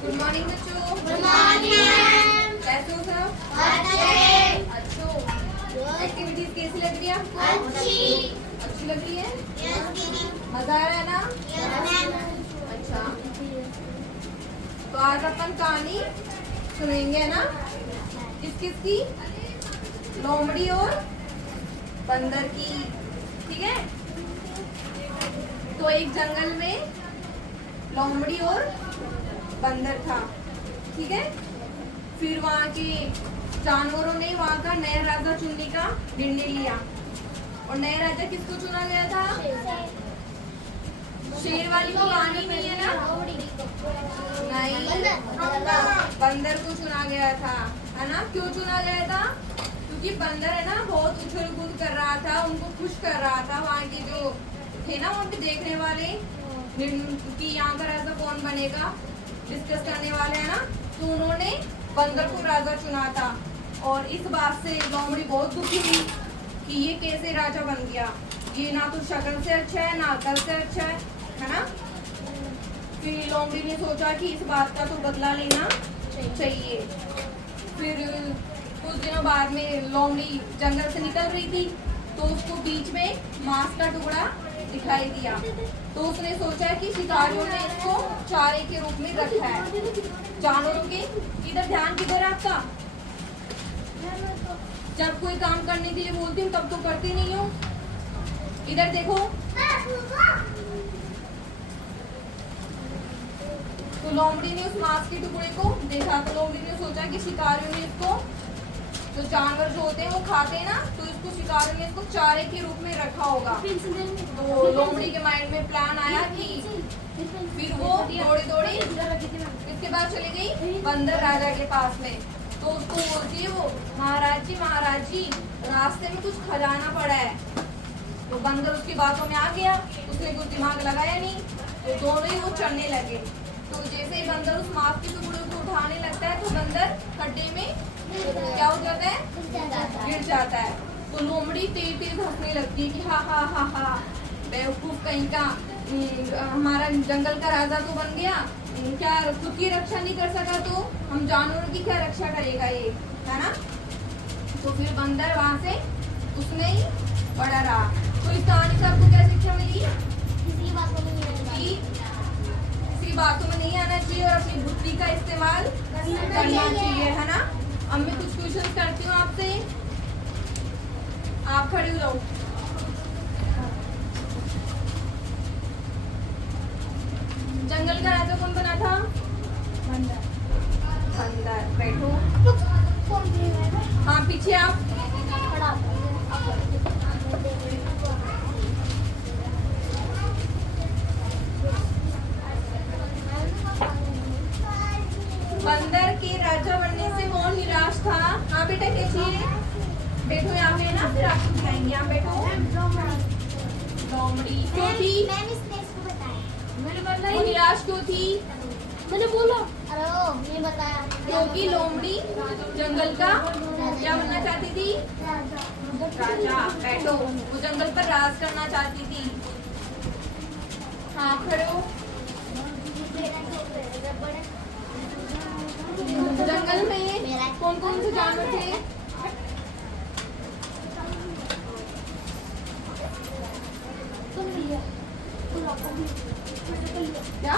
Good morning बच्चों। Good morning. कैसे हो सब? अच्छो। एक्टिविटीज कैसी लग रही है आपको? अच्छी लग रही है? मजा आ रहा है ना? अच्छा, तो आज अपन कहानी सुनेंगे ना? किस किस की? लोमड़ी और बंदर की। ठीक है, तो एक जंगल में लोमड़ी और बंदर था। ठीक है, फिर वहाँ के जानवरों ने वहाँ का नया राजा चुनने का निर्णय लिया। और नया राजा किसको चुना गया था? शेर वाली कहानी नहीं है ना? नहीं, बंदर को चुना गया था, है ना? क्यों चुना गया था? क्योंकि बंदर है ना बहुत उछल कूद कर रहा था, उनको खुश कर रहा था। वहाँ के जो थे ना वहाँ पे देखने वाले कि यहाँ का राजा कौन बनेगा, डिस्कस करने वाले हैं ना, तो उन्होंने बंदर को राजा चुना था। और इस बात से लोमड़ी बहुत दुखी हुई कि ये कैसे राजा बन गया, ये ना तो शक्ल से अच्छा है ना अकल से अच्छा है ना? फिर लोमड़ी ने सोचा कि इस बात का तो बदला लेना चाहिए। फिर कुछ दिनों बाद में लोमड़ी जंगल से निकल रही थी, तो उसको बीच में मांस का टुकड़ा दिखाई दिया। तो उसने सोचा कि शिकारियों ने इसको चारे के रूप में रखा है। जानवरों के इधर ध्यान किधर है आपका? जब कोई काम करने के लिए बोलती हूँ तब तो करती नहीं हूँ। इधर देखो, तो लोमड़ी ने उस मांस के टुकड़े को देखा, तो लोमड़ी ने सोचा कि शिकारियों ने इसको, तो जानवर जो होते हैं वो खाते हैं ना, तो इसको शिकारियों ने इसको चारे के रूप में रखा होगा। तो लोमड़ी के माइंड में प्लान आया कि फिर वो दौड़े दौड़े इसके बाद चली गई बंदर राजा के पास में। तो उसको बोलती है वो, महाराज जी रास्ते में कुछ खजाना पड़ा है। तो बंदर उसकी बातों में आ गया, उसने कुछ दिमाग लगाया नहीं, तो दोनों ही वो चढ़ने लगे। तो जैसे ही बंदर उस मांस के टुकड़े को उठाने लगता है तो बंदर खड्डे में क्या हो जाता है? गिर जाता है। तो लोमड़ी तेज तेज हंसने लगती है कि हा हा हा हा, बेवकूफ कहीं का, हमारा जंगल का राजा तो बन गया, क्या खुद की रक्षा नहीं कर सका तो हम जानवरों की क्या रक्षा करेगा ये, है ना? तो फिर बंदर वहां से उसमें ही पड़ा रहा। तो इस कहानी से आपको क्या शिक्षा मिली? किसी बातों में नहीं आना चाहिए और अपनी बुद्धि का इस्तेमाल करना चाहिए, है ना? अब मैं कुछ क्वेश्चन करती हूँ आपसे, आप खड़े हो जाओ। जंगल का राजा कौन बना था? बंदर। बैठो। हाँ, पीछे आप। बंदर के राजा बनने से कौन निराश था? हाँ बेटा, कैसी? बैठो यहाँ पे ना, फिर आपको दिखाएंगे। यहाँ बैठो। लोमड़ी क्यों थी? वो निराश क्यों थी? मैंने बोला। अरे ये बताया। क्योंकि लोमड़ी जंगल का क्या बनना चाहती थी? राजा। बैठो। वो जंगल पर राज करना चाहती थी। हाँ, खड़े हो। जंगल में कौन कौन से जानवर थे? क्या?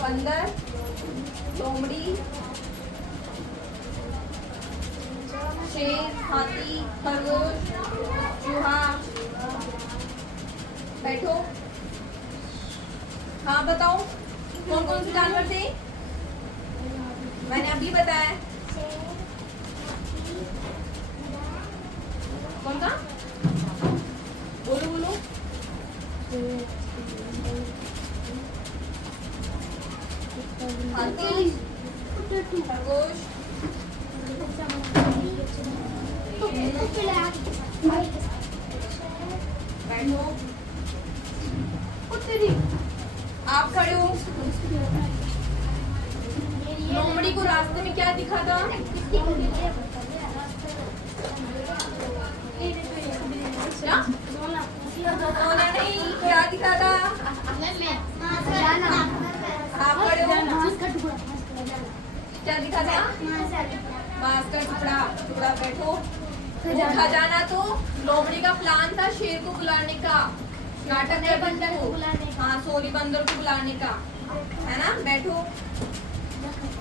बंदर, लोमड़ी, शेर, हाथी, खरगोश, चूहा। बैठो। हाँ बताओ, कौन कौन से जानवर थे? मैंने अभी बताया। कौन सा? बोलो बोलो। हाथी, खरगोश, बैठो। आप खड़े हो। लोमड़ी को रास्ते में क्या दिखा था? क्या? सोना नहीं, क्या दिखा था? आप खड़े हो। क्या दिखा था? मांस का टुकड़ा। टुकड़ा बैठो। वो खजाना तो लोमड़ी का प्लान था शेर को बुलाने का, नाटक नहीं, बंदर को बुलाने का। हाँ सॉरी, बंदर को बुलाने का, है ना। बैठो।